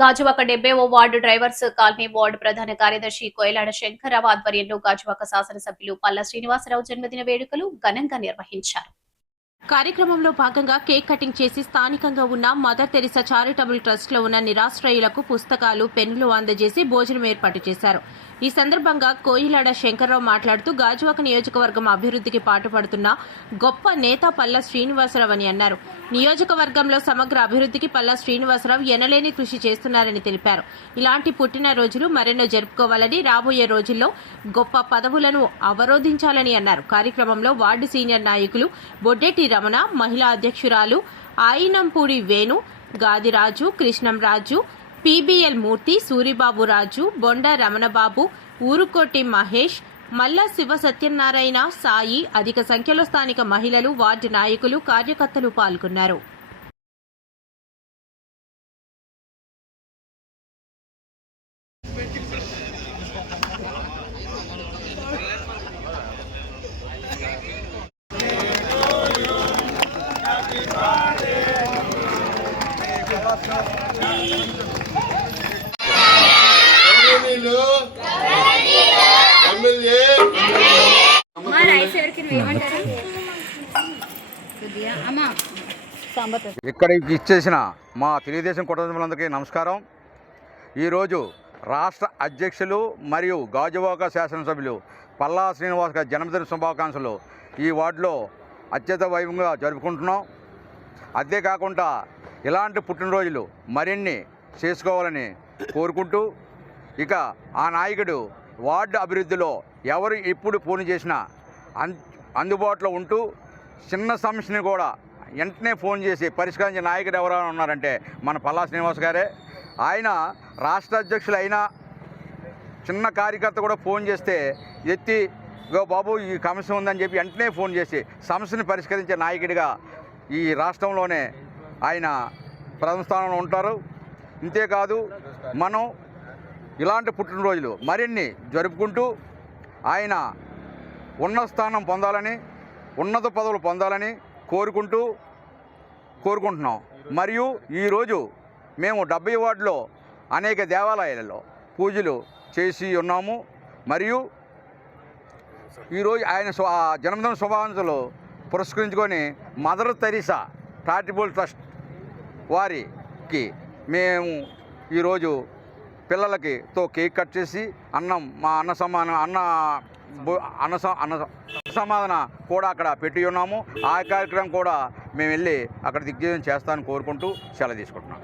గాజువాక 70వ ward drivers colony ward ప్రధాన కార్యదర్శి కోయలాడ శంకర్రావు ఆధ్వర్యంలో గాజువాక శాసనసభ్యులు పల్లా శ్రీనివాసరావు జన్మదిన వేడుకలు ఘనంగా నిర్వహించారు. కార్యక్రమంలో భాగంగా కేక్ కటింగ్ చేసి స్థానికంగా ఉన్న మదర్ తెరిసా చారిటబుల్ ట్రస్ట్ లో ఉన్న నిరాశ్రయులకు పుస్తకాలు, పెన్నులు అందజేసి భోజనం ఏర్పాటు చేశారు. ఈ సందర్భంగా కోయిలాడ శంకర్రావు మాట్లాడుతూ గాజువాక నియోజకవర్గం అభివృద్ధికి పాటుపడుతున్న గొప్ప నేత పల్లా శ్రీనివాసరావు అని అన్నారు. నియోజకవర్గంలో సమగ్ర అభివృద్ధికి పల్లా శ్రీనివాసరావు ఎనలేని కృషి చేస్తున్నారని తెలిపారు. ఇలాంటి పుట్టినరోజులు మరెన్నో జరుపుకోవాలని, రాబోయే రోజుల్లో గొప్ప పదవులను అవరోధించాలని అన్నారు. కార్యక్రమంలో వార్డు సీనియర్ నాయకులు బొడ్డెట్టి రమణ, మహిళా అధ్యక్షురాలు ఆయినంపూడి వేణు, గాదిరాజు, కృష్ణంరాజు, పీబీఎల్ మూర్తి, సూరిబాబు రాజు, బొండ రమణబాబు, ఊరుకోటి మహేష్, మల్లా శివ సత్యనారాయణ, సాయి, అధిక సంఖ్యలో స్థానిక మహిళలు, వార్డు నాయకులు, కార్యకర్తలు పాల్గొన్నారు. ఇక్కడికి ఇచ్చేసిన మా తెలుగుదేశం కుటుంబాలందరికీ నమస్కారం. ఈరోజు రాష్ట్ర అధ్యక్షులు మరియు గాజువాక శాసనసభ్యులు పల్లా శ్రీనివాస్ గారి జన్మదిన శుభాకాంక్షలు ఈ వార్డులో అత్యంత వైభవంగా జరుపుకుంటున్నాం. అంతేకాకుండా ఇలాంటి పుట్టినరోజులు మరిన్ని చేసుకోవాలని కోరుకుంటూ, ఇక ఆ నాయకుడు వార్డు అభివృద్ధిలో ఎవరు ఎప్పుడు ఫోన్ చేసినా అందుబాటులో ఉంటూ చిన్న సమస్యని కూడా వెంటనే ఫోన్ చేసి పరిష్కరించే నాయకుడు ఎవరైనా ఉన్నారంటే మన పల్లా శ్రీనివాస్ గారే. ఆయన రాష్ట్ర అధ్యక్షులు అయినా చిన్న కార్యకర్త కూడా ఫోన్ చేస్తే ఎత్తి బాబు ఈ సమస్య ఉందని చెప్పి వెంటనే ఫోన్ చేసి సమస్యను పరిష్కరించే నాయకుడిగా ఈ రాష్ట్రంలోనే ఆయన ప్రథమ స్థానంలో ఉంటారు. ఇంతేకాదు మనం ఇలాంటి పుట్టినరోజులు మరిన్ని జరుపుకుంటూ ఆయన ఉన్నత స్థానం పొందాలని, ఉన్నత పదవులు పొందాలని కోరుకుంటున్నాం. మరియు ఈరోజు మేము 70 వార్డులో అనేక దేవాలయాలలో పూజలు చేసి ఉన్నాము. మరియు ఈరోజు ఆయన జన్మదిన శుభాకాంక్షలు పురస్కరించుకొని మదర్ తెరిసా చారిటబుల్ ట్రస్ట్ వారికి మేము ఈరోజు పిల్లలకి కేక్ కట్ చేసి అన్న సమాధాన కూడా అక్కడ పెట్టి ఉన్నాము. ఆ కార్యక్రమం కూడా మేము వెళ్ళి అక్కడ దిగ్విజయం చేస్తానని కోరుకుంటూ సెలవు తీసుకుంటున్నాం.